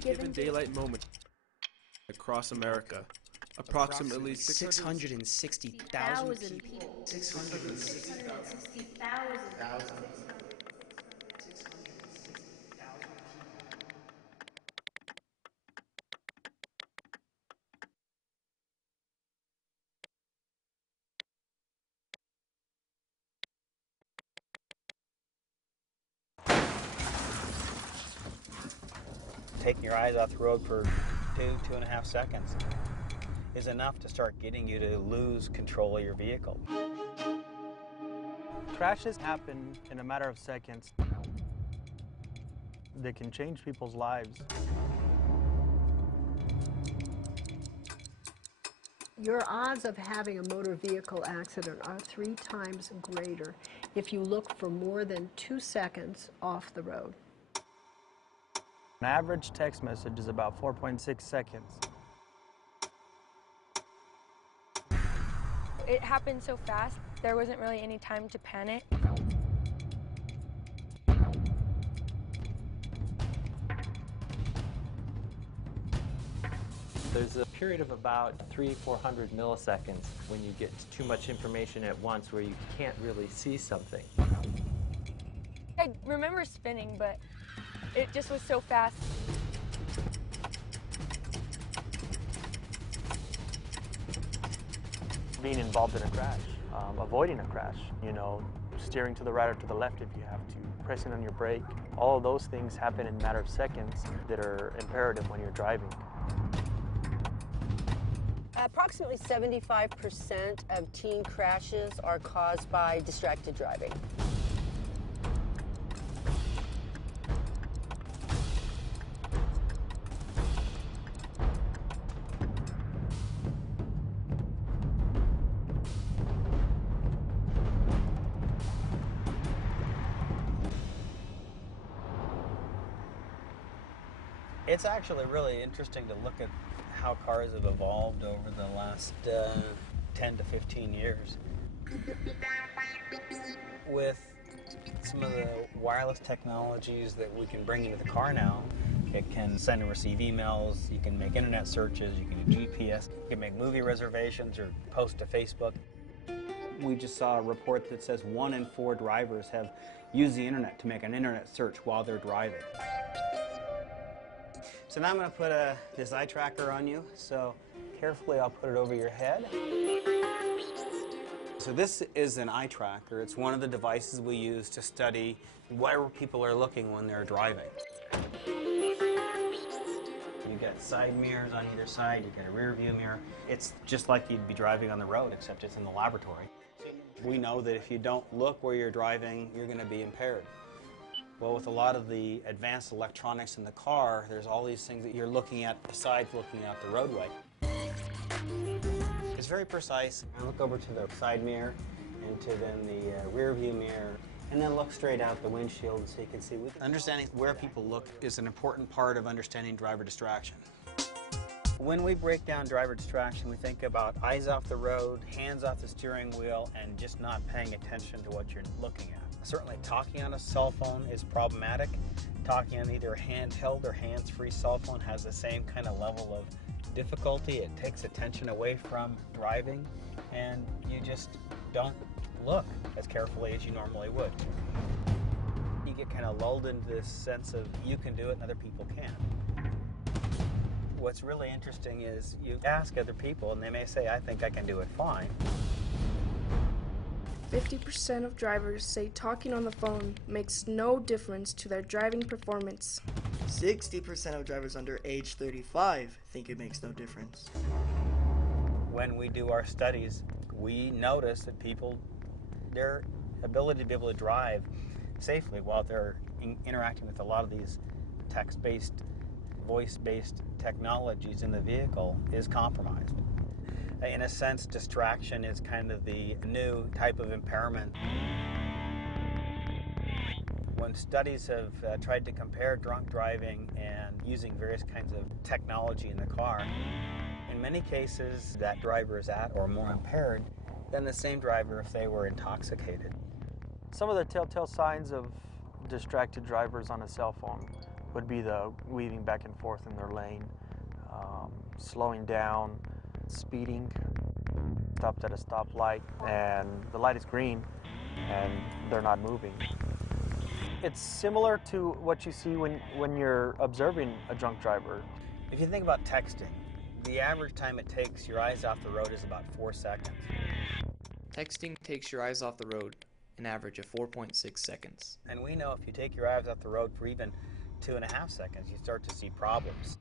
given daylight moment across America, approximately 660,000 people. 660,000. Taking your eyes off the road for 2.5 seconds is enough to start getting you to lose control of your vehicle. Crashes happen in a matter of seconds. They can change people's lives. Your odds of having a motor vehicle accident are 3 times greater if you look for more than 2 seconds off the road. An average text message is about 4.6 seconds. It happened so fast, there wasn't really any time to panic. There's a period of about 300-400 milliseconds when you get too much information at once where you can't really see something. I remember spinning, but it just was so fast. Being involved in a crash, avoiding a crash, steering to the right or to the left if you have to, pressing on your brake. All of those things happen in a matter of seconds that are imperative when you're driving. Approximately 75% of teen crashes are caused by distracted driving. It's actually really interesting to look at how cars have evolved over the last 10 to 15 years. With some of the wireless technologies that we can bring into the car now, it can send and receive emails, you can make internet searches, you can do GPS, you can make movie reservations or post to Facebook. We just saw a report that says 1 in 4 drivers have used the internet to make an internet search while they're driving. So now I'm going to put this eye tracker on you. So carefully I'll put it over your head. So this is an eye tracker. It's one of the devices we use to study where people are looking when they're driving. You get side mirrors on either side, you get a rear view mirror. It's just like you'd be driving on the road, except it's in the laboratory. We know that if you don't look where you're driving, you're going to be impaired. Well, with a lot of the advanced electronics in the car, there's all these things that you're looking at besides looking out the roadway. It's very precise. I look over to the side mirror and to then the rear view mirror, and then look straight out the windshield so you can see. Understanding where people look is an important part of understanding driver distraction. When we break down driver distraction, we think about eyes off the road, hands off the steering wheel, and just not paying attention to what you're looking at. Certainly talking on a cell phone is problematic. Talking on either a handheld or hands-free cell phone has the same kind of level of difficulty. It takes attention away from driving, and you just don't look as carefully as you normally would. You get kind of lulled into this sense of you can do it and other people can't. What's really interesting is you ask other people and they may say, I think I can do it fine. 50% of drivers say talking on the phone makes no difference to their driving performance. 60% of drivers under age 35 think it makes no difference. When we do our studies, we notice that people, their ability to be able to drive safely while they're interacting with a lot of these text-based, voice-based technologies in the vehicle is compromised. In a sense, distraction is kind of the new type of impairment. When studies have tried to compare drunk driving and using various kinds of technology in the car, in many cases that driver is at or more impaired than the same driver if they were intoxicated. Some of the telltale signs of distracted drivers on a cell phone would be the weaving back and forth in their lane, slowing down, speeding, stopped at a stoplight, and the light is green, and they're not moving. It's similar to what you see when you're observing a drunk driver. If you think about texting, the average time it takes your eyes off the road is about 4 seconds. Texting takes your eyes off the road an average of 4.6 seconds. And we know if you take your eyes off the road for even 2.5 seconds, you start to see problems.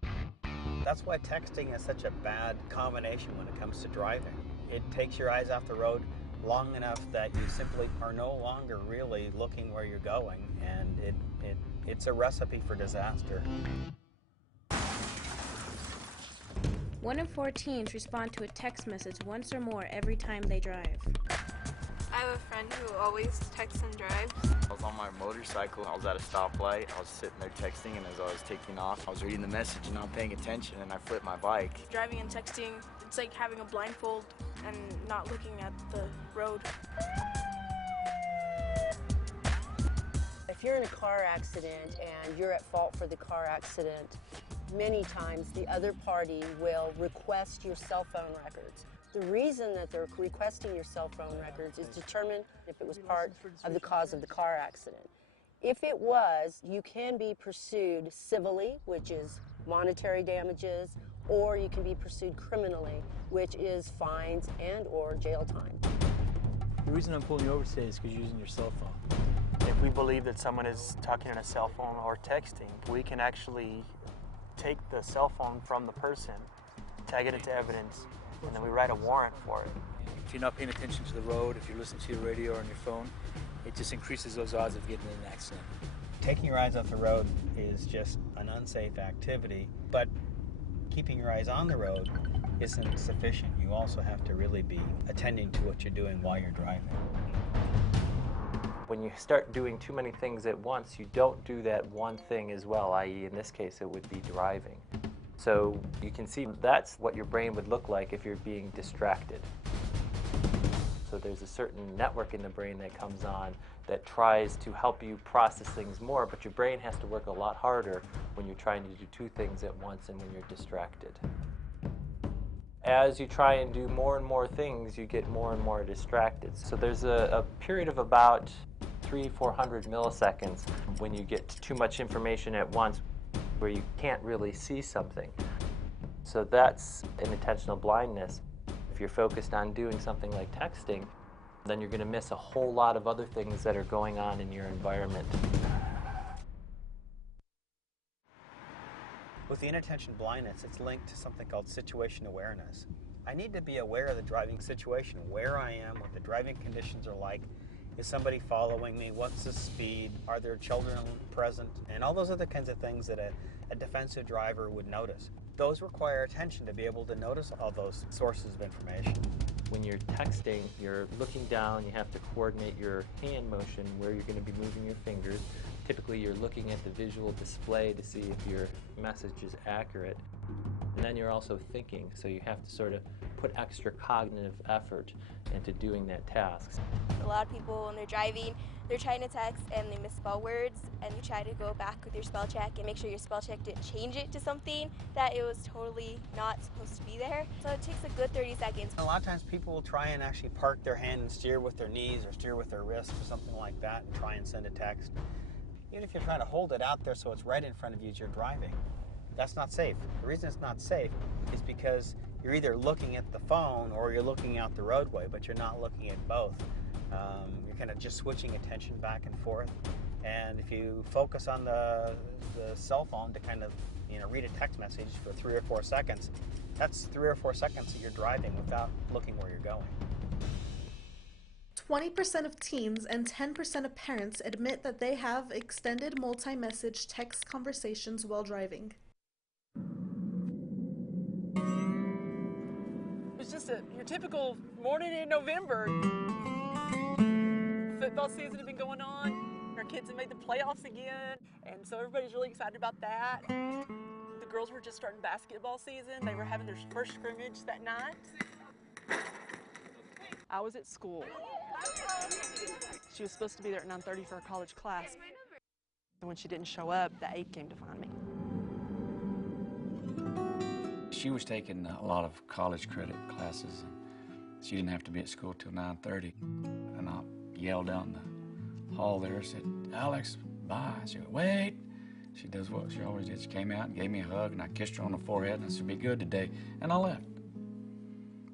That's why texting is such a bad combination when it comes to driving. It takes your eyes off the road long enough that you simply are no longer really looking where you're going, and it's a recipe for disaster. 1 in 4 teens respond to a text message once or more every time they drive. I have a friend who always texts and drives. I was on my motorcycle, I was at a stoplight, I was sitting there texting, and as I was taking off, I was reading the message and not paying attention, and I flipped my bike. Driving and texting, it's like having a blindfold and not looking at the road. If you're in a car accident and you're at fault for the car accident, many times the other party will request your cell phone records. The reason that they're requesting your cell phone records is to determine if it was part of the cause of the car accident. If it was, you can be pursued civilly, which is monetary damages, or you can be pursued criminally, which is fines and or jail time. The reason I'm pulling you over today is because you're using your cell phone. If we believe that someone is talking on a cell phone or texting, we can actually take the cell phone from the person, tag it into evidence, and then we write a warrant for it. If you're not paying attention to the road, if you're listening to your radio or on your phone, it just increases those odds of getting in an accident. Taking your eyes off the road is just an unsafe activity, but keeping your eyes on the road isn't sufficient. You also have to really be attending to what you're doing while you're driving. When you start doing too many things at once, you don't do that one thing as well, i.e. in this case it would be driving. So you can see that's what your brain would look like if you're being distracted. So there's a certain network in the brain that comes on that tries to help you process things more, but your brain has to work a lot harder when you're trying to do two things at once and when you're distracted. As you try and do more and more things, you get more and more distracted. So there's a period of about 300-400 milliseconds when you get too much information at once where you can't really see something. So that's an intentional blindness. If you're focused on doing something like texting, then you're going to miss a whole lot of other things that are going on in your environment. With the inattention blindness, it's linked to something called situation awareness. I need to be aware of the driving situation, where I am, what the driving conditions are like. Is somebody following me? What's the speed? Are there children present? And all those other kinds of things that a defensive driver would notice. Those require attention to be able to notice all those sources of information. When you're texting, you're looking down, you have to coordinate your hand motion where you're going to be moving your fingers. Typically you're looking at the visual display to see if your message is accurate. And then you're also thinking, so you have to sort of put extra cognitive effort into doing that task. A lot of people, when they're driving, they're trying to text and they misspell words, and you try to go back with your spell check and make sure your spell check didn't change it to something that it was totally not supposed to be there. So it takes a good 30 seconds. A lot of times people will try and actually park their hand and steer with their knees or steer with their wrists or something like that and try and send a text. Even if you're trying to hold it out there so it's right in front of you as you're driving, that's not safe. The reason it's not safe is because you're either looking at the phone or you're looking out the roadway, but you're not looking at both. You're kind of just switching attention back and forth. And if you focus on the cell phone to kind of read a text message for 3 or 4 seconds, that's 3 or 4 seconds that you're driving without looking where you're going. 20% of teens and 10% of parents admit that they have extended multi-message text conversations while driving. It's just your typical morning in November. Football season had been going on. Our kids had made the playoffs again, and so everybody's really excited about that. The girls were just starting basketball season. They were having their first scrimmage that night. I was at school. She was supposed to be there at 9:30 for a college class. When she didn't show up, the aide came to find me. She was taking a lot of college credit classes, and she didn't have to be at school till 9:30. And I yelled out in the hall there, said, "Alex, bye." She went, "Wait." She does what she always did. She came out and gave me a hug, and I kissed her on the forehead, and I said, "Be good today," and I left.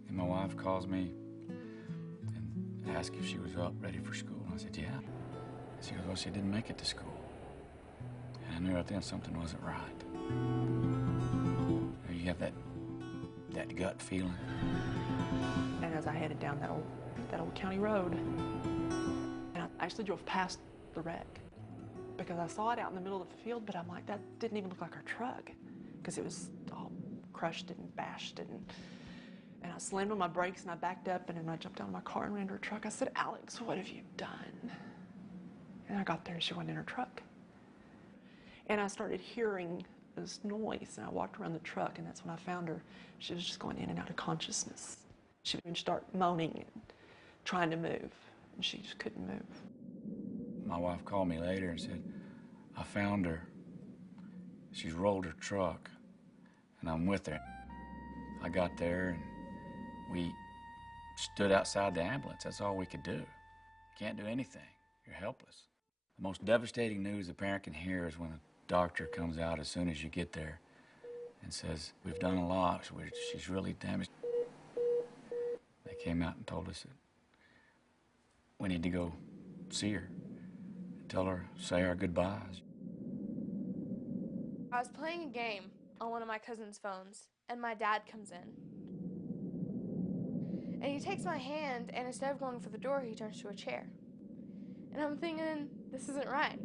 And my wife calls me and asked if she was up, ready for school. And I said, "Yeah." She goes, "Well, she didn't make it to school." And I knew right then something wasn't right. You have that gut feeling. And as I headed down that old county road, and I actually drove past the wreck because I saw it out in the middle of the field, but I'm like, that didn't even look like our truck because it was all crushed and bashed. And I slammed on my brakes and I backed up and then I jumped out of my car and ran to her truck. I said, "Alex, what have you done?" And I got there and she wasn't in her truck. And I started hearing this noise, and I walked around the truck, and that's when I found her. She was just going in and out of consciousness. She would start moaning and trying to move, and she just couldn't move. My wife called me later and said, "I found her. She's rolled her truck, and I'm with her." I got there, and we stood outside the ambulance. That's all we could do. Can't do anything. You're helpless. The most devastating news a parent can hear is when a doctor comes out as soon as you get there and says, "We've done a lot. She's really damaged." They came out and told us that we need to go see her, tell her, say our goodbyes. I was playing a game on one of my cousin's phones, and my dad comes in. And he takes my hand, and instead of going for the door, he turns to a chair. And I'm thinking, this isn't right.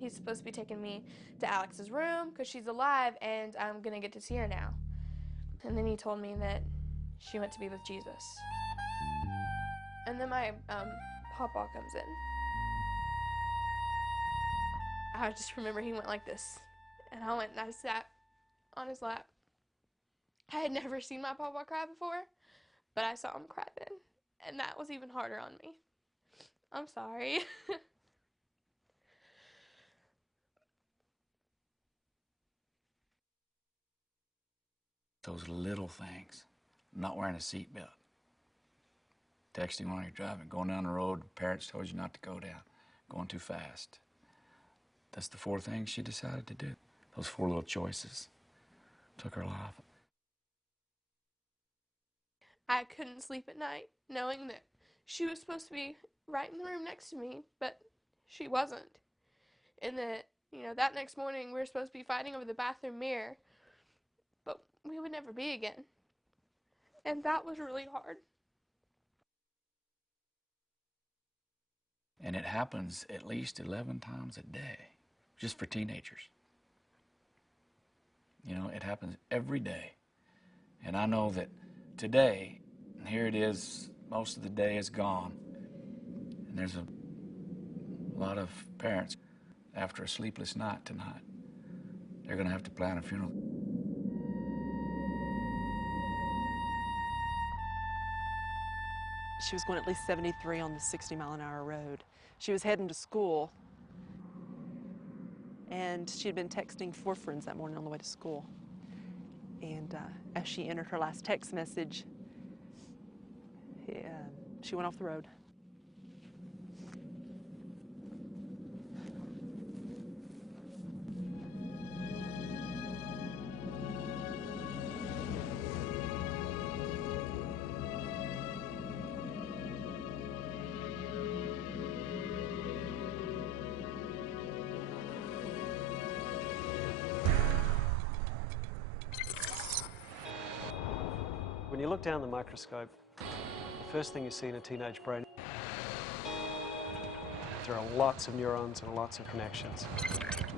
He's supposed to be taking me to Alex's room because she's alive and I'm going to get to see her now. And then he told me that she went to be with Jesus. And then my pawpaw comes in. I just remember he went like this. And I went and I sat on his lap. I had never seen my pawpaw cry before, but I saw him cry then. And that was even harder on me. I'm sorry. Those little things, not wearing a seatbelt, texting while you're driving, going down the road, parents told you not to go down, going too fast. That's the 4 things she decided to do. Those 4 little choices took her life. I couldn't sleep at night knowing that she was supposed to be right in the room next to me, but she wasn't. And that, that next morning we were supposed to be fighting over the bathroom mirror, but we would never be again. And that was really hard. And it happens at least 11 times a day, just for teenagers. It happens every day. And I know that today, and here it is, most of the day is gone. And there's a lot of parents, after a sleepless night tonight, they're going to have to plan a funeral. She was going at least 73 on the 60-mile-an-hour road. She was heading to school, and she had been texting 4 friends that morning on the way to school. And as she entered her last text message, she went off the road. When you look down the microscope, the first thing you see in a teenage brain, there are lots of neurons and lots of connections.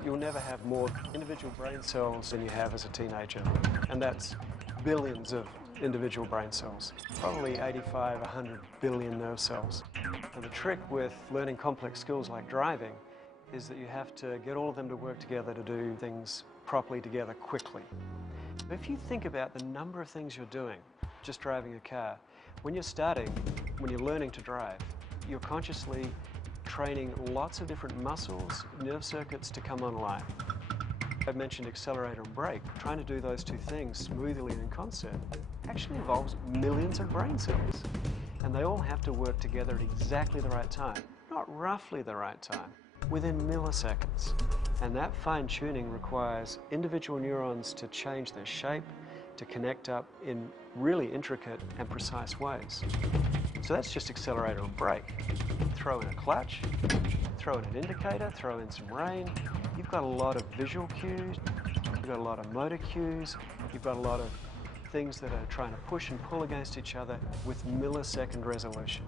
You'll never have more individual brain cells than you have as a teenager, and that's billions of individual brain cells, probably 85, 100 billion nerve cells. And the trick with learning complex skills like driving is that you have to get all of them to work together to do things properly together quickly. If you think about the number of things you're doing, just driving a car, when you're starting, when you're learning to drive, you're consciously training lots of different muscles, nerve circuits to come online. I mentioned accelerator and brake. Trying to do those two things smoothly and in concert actually involves millions of brain cells. And they all have to work together at exactly the right time. Not roughly the right time, within milliseconds. And that fine-tuning requires individual neurons to change their shape, to connect up in really intricate and precise ways. So that's just accelerator and brake. Throw in a clutch, throw in an indicator, throw in some rain. You've got a lot of visual cues, you've got a lot of motor cues, you've got a lot of things that are trying to push and pull against each other with millisecond resolution.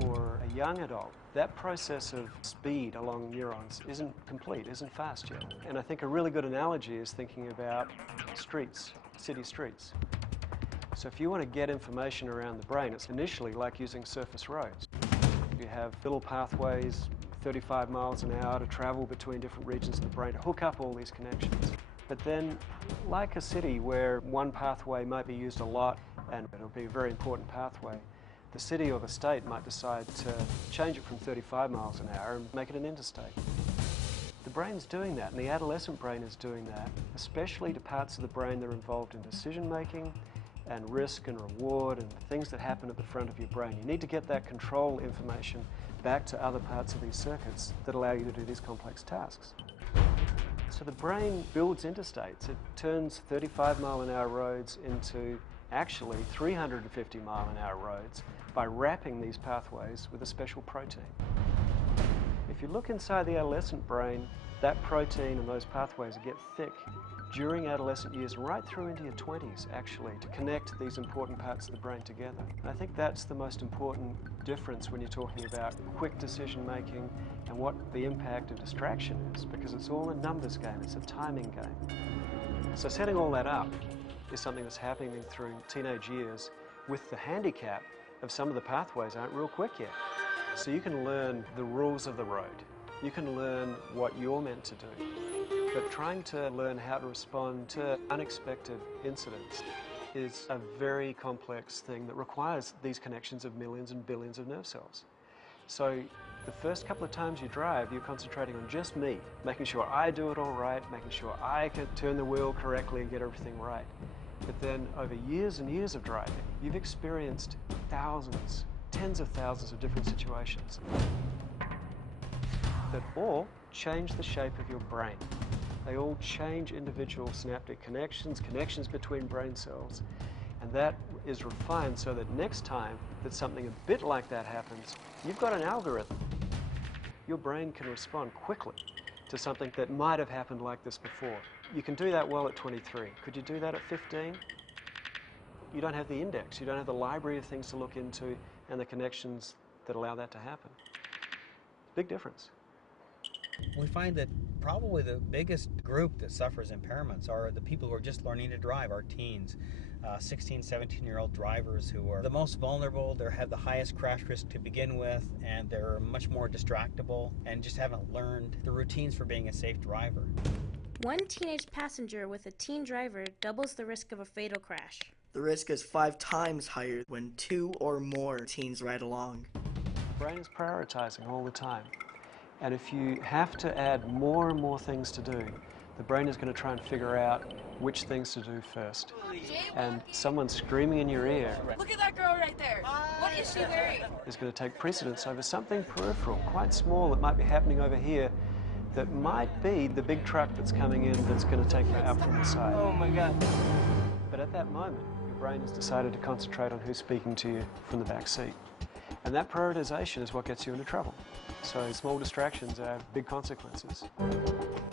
For a young adult, that process of speed along neurons isn't complete, isn't fast yet. And I think a really good analogy is thinking about streets, city streets. So if you want to get information around the brain, it's initially like using surface roads. You have little pathways, 35 miles an hour to travel between different regions of the brain to hook up all these connections. But then, like a city where one pathway might be used a lot and it'll be a very important pathway, the city or the state might decide to change it from 35 miles an hour and make it an interstate. The brain's doing that, and the adolescent brain is doing that, especially to parts of the brain that are involved in decision making and risk and reward and things that happen at the front of your brain. You need to get that control information back to other parts of these circuits that allow you to do these complex tasks. So the brain builds interstates. It turns 35-mile-an-hour roads into actually 350-mile-an-hour roads by wrapping these pathways with a special protein. If you look inside the adolescent brain, that protein and those pathways get thick during adolescent years, right through into your 20s, actually, to connect these important parts of the brain together. And I think that's the most important difference when you're talking about quick decision-making and what the impact of distraction is, because it's all a numbers game, it's a timing game. So setting all that up is something that's happening through teenage years with the handicap of some of the pathways aren't real quick yet. So you can learn the rules of the road. You can learn what you're meant to do. But trying to learn how to respond to unexpected incidents is a very complex thing that requires these connections of millions and billions of nerve cells. So the first couple of times you drive, you're concentrating on just me, making sure I do it all right, making sure I can turn the wheel correctly and get everything right. But then over years and years of driving, you've experienced thousands, tens of thousands of different situations that all change the shape of your brain. They all change individual synaptic connections, connections between brain cells, and that is refined so that next time that something a bit like that happens, you've got an algorithm. Your brain can respond quickly to something that might have happened like this before. You can do that well at 23. Could you do that at 15? You don't have the index, you don't have the library of things to look into and the connections that allow that to happen. Big difference. We find that probably the biggest group that suffers impairments are the people who are just learning to drive, our teens. 16, 17-year-old drivers who are the most vulnerable, they have the highest crash risk to begin with, and they're much more distractible and just haven't learned the routines for being a safe driver. One teenage passenger with a teen driver doubles the risk of a fatal crash. The risk is 5 times higher when 2 or more teens ride along. The brain is prioritizing all the time. And if you have to add more and more things to do, the brain is going to try and figure out which things to do first. And someone screaming in your ear, "Look at that girl right there. What is she wearing?" is going to take precedence over something peripheral, quite small, that might be happening over here, that might be the big truck that's coming in that's going to take you out from the side. Oh my God. But at that moment, your brain has decided to concentrate on who's speaking to you from the back seat. And that prioritization is what gets you into trouble. So small distractions have big consequences.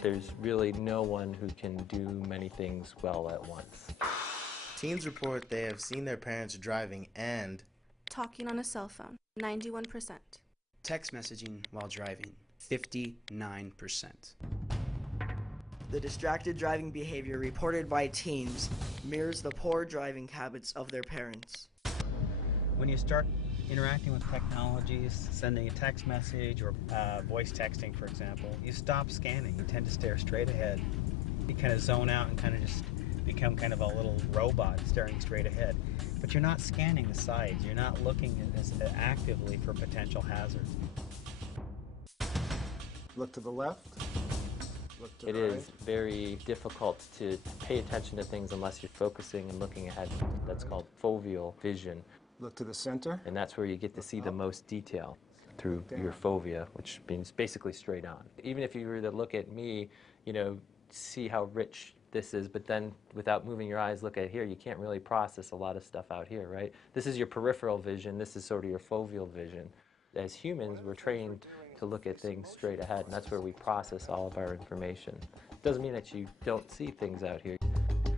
There's really no one who can do many things well at once. Teens report they have seen their parents driving and talking on a cell phone, 91%. Text messaging while driving, 59%. The distracted driving behavior reported by teens mirrors the poor driving habits of their parents. When you start interacting with technologies, sending a text message or voice texting, for example, you stop scanning. You tend to stare straight ahead. You kind of zone out and kind of just become kind of a little robot staring straight ahead. But you're not scanning the sides. You're not looking as actively for potential hazards. Look to the left. Look to It the is right. very difficult to pay attention to things unless you're focusing and looking ahead. That's called foveal vision. Look to the center. And that's where you get to see the most detail through your fovea, which means basically straight on. Even if you were to look at me, you know, see how rich this is, but then without moving your eyes, look at here, you can't really process a lot of stuff out here, right? This is your peripheral vision. This is sort of your foveal vision. As humans, we're trained to look at things straight ahead, and that's where we process all of our information. Doesn't mean that you don't see things out here.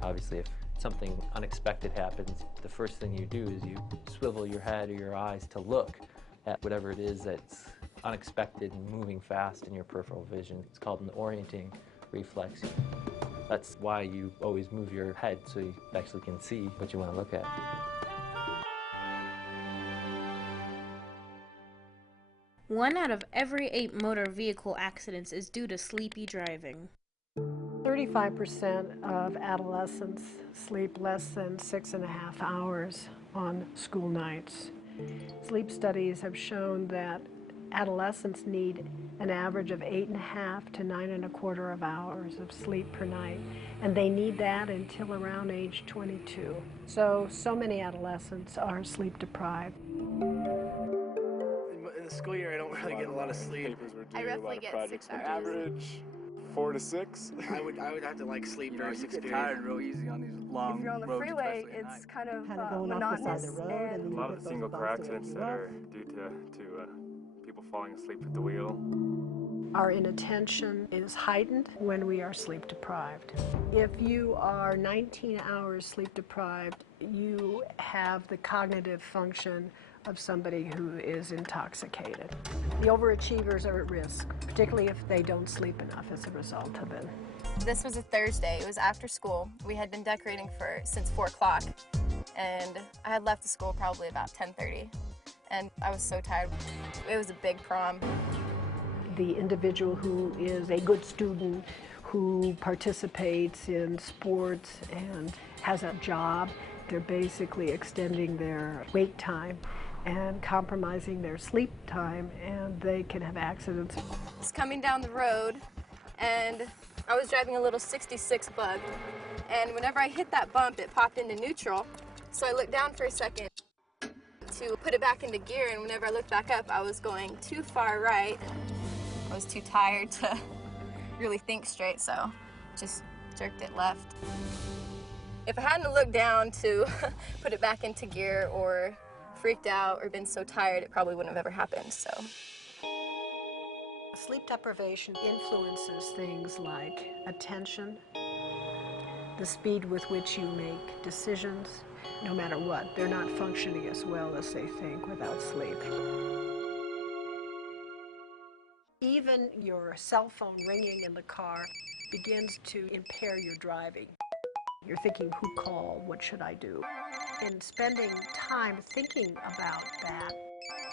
Obviously, if something unexpected happens, the first thing you do is you swivel your head or your eyes to look at whatever it is that's unexpected and moving fast in your peripheral vision. It's called an orienting reflex. That's why you always move your head so you actually can see what you want to look at. One out of every 8 motor vehicle accidents is due to sleepy driving. 35% of adolescents sleep less than 6.5 hours on school nights. Sleep studies have shown that adolescents need an average of 8.5 to 9.25 hours of sleep per night, and they need that until around age 22. So many adolescents are sleep deprived. In the school year, I don't really get a lot of sleep. I roughly get 6 hours. Average 4 to 6. I would have to like sleep during 6 get periods. tired real easy on these long If you're on the roads, freeway, especially at it's kind of going off the side of monotonous. the road, and then a you lot get of the those single car bumps that accidents you that love. are due to people falling asleep at the wheel. Our inattention is heightened when we are sleep deprived. If you are 19 hours sleep deprived, you have the cognitive function of somebody who is intoxicated. The overachievers are at risk, particularly if they don't sleep enough as a result of it. This was a Thursday. It was after school. We had been decorating since 4 o'clock, and I had left the school probably about 10:30, and I was so tired. It was a big prom. The individual who is a good student, who participates in sports and has a job, they're basically extending their wake time and compromising their sleep time, and they can have accidents. I was coming down the road, and I was driving a little 66 Bug, and whenever I hit that bump, it popped into neutral. So I looked down for a second to put it back into gear, and whenever I looked back up, I was going too far right. I was too tired to really think straight, so just jerked it left. If I hadn't looked down to put it back into gear or freaked out or been so tired, it probably wouldn't have ever happened, so. Sleep deprivation influences things like attention, the speed with which you make decisions. No matter what, they're not functioning as well as they think without sleep. Even your cell phone ringing in the car begins to impair your driving. You're thinking, who called? What should I do? In spending time thinking about that,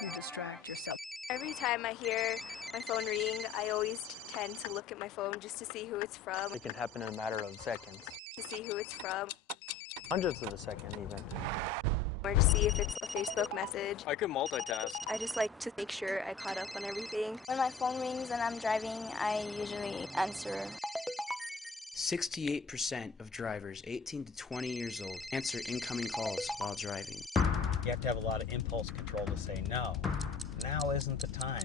you distract yourself. Every time I hear my phone ring, I always tend to look at my phone just to see who it's from. It can happen in a matter of seconds. To see who it's from. Hundreds of a second even. Or to see if it's a Facebook message. I could multitask. I just like to make sure I caught up on everything. When my phone rings and I'm driving, I usually answer. 68% of drivers 18 to 20 years old answer incoming calls while driving. You have to have a lot of impulse control to say no. Now isn't the time.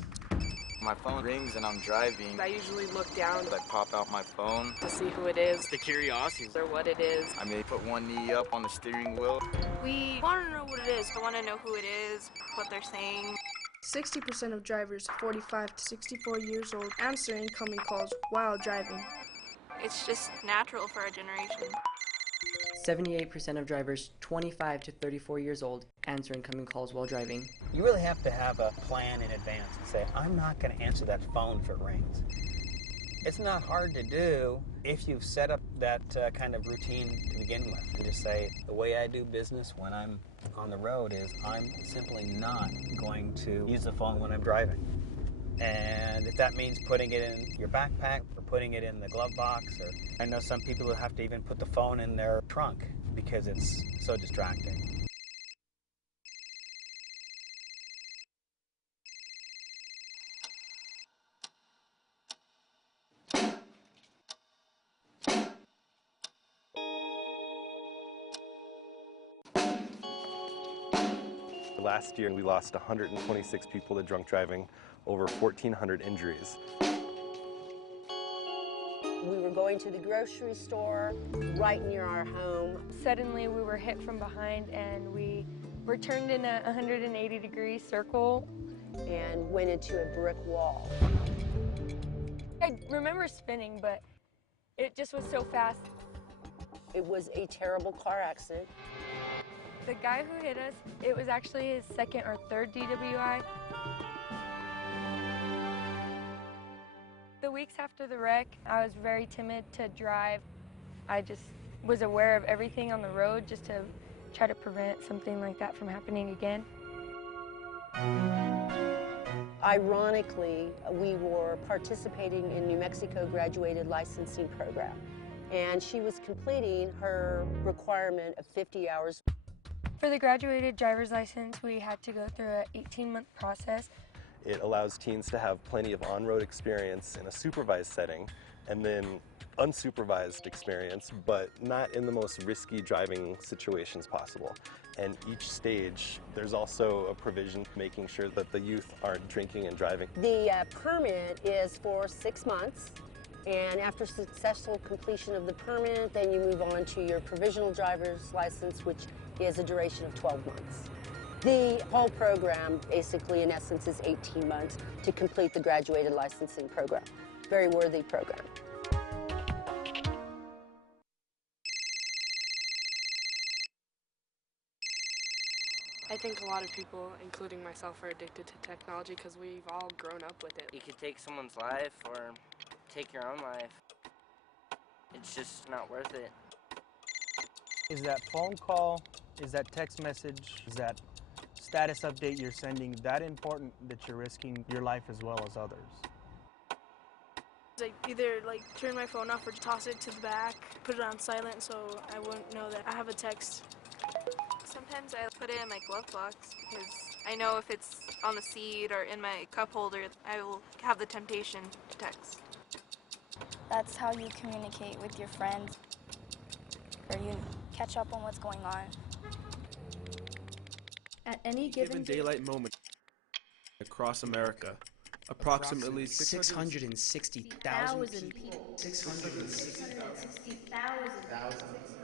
My phone rings and I'm driving. I usually look down I pop out my phone to see who it is. The curiosity. Or what it is. I may put one knee up on the steering wheel. We want to know what it is. I want to know who it is, what they're saying. 60% of drivers 45 to 64 years old answer incoming calls while driving. It's just natural for our generation. 78% of drivers 25 to 34 years old answer incoming calls while driving. You really have to have a plan in advance and say, I'm not going to answer that phone if it rings. It's not hard to do if you've set up that kind of routine to begin with. You just say, the way I do business when I'm on the road is I'm simply not going to use the phone when I'm driving. And if that means putting it in your backpack or putting it in the glove box, or I know some people who have to even put the phone in their trunk because it's so distracting. Last year, we lost 126 people to drunk driving, over 1,400 injuries. We were going to the grocery store right near our home. Suddenly, we were hit from behind and we were turned in a 180-degree circle. And went into a brick wall. I remember spinning, but it just was so fast. It was a terrible car accident. The guy who hit us, it was actually his second or third DWI. The weeks after the wreck, I was very timid to drive. I just was aware of everything on the road just to try to prevent something like that from happening again. Ironically, we were participating in New Mexico graduated licensing program, and she was completing her requirement of 50 hours. For the graduated driver's license, we had to go through an 18-month process. It allows teens to have plenty of on-road experience in a supervised setting, and then unsupervised experience, but not in the most risky driving situations possible. And each stage, there's also a provision making sure that the youth aren't drinking and driving. The permit is for 6 months, and after successful completion of the permit, then you move on to your provisional driver's license, which is a duration of 12 months. The whole program, basically, in essence, is 18 months to complete the graduated licensing program. Very worthy program. I think a lot of people, including myself, are addicted to technology because we've all grown up with it. You could take someone's life or take your own life. It's just not worth it. Is that phone call, is that text message, is that status update you're sending that important that you're risking your life as well as others? I either turn my phone off or toss it to the back, put it on silent so I wouldn't know that I have a text. Sometimes I put it in my glove box because I know if it's on the seat or in my cup holder, I will have the temptation to text. That's how you communicate with your friends, or you catch up on what's going on. At any Given daylight moment across America, approximately 660,000 people. 660,000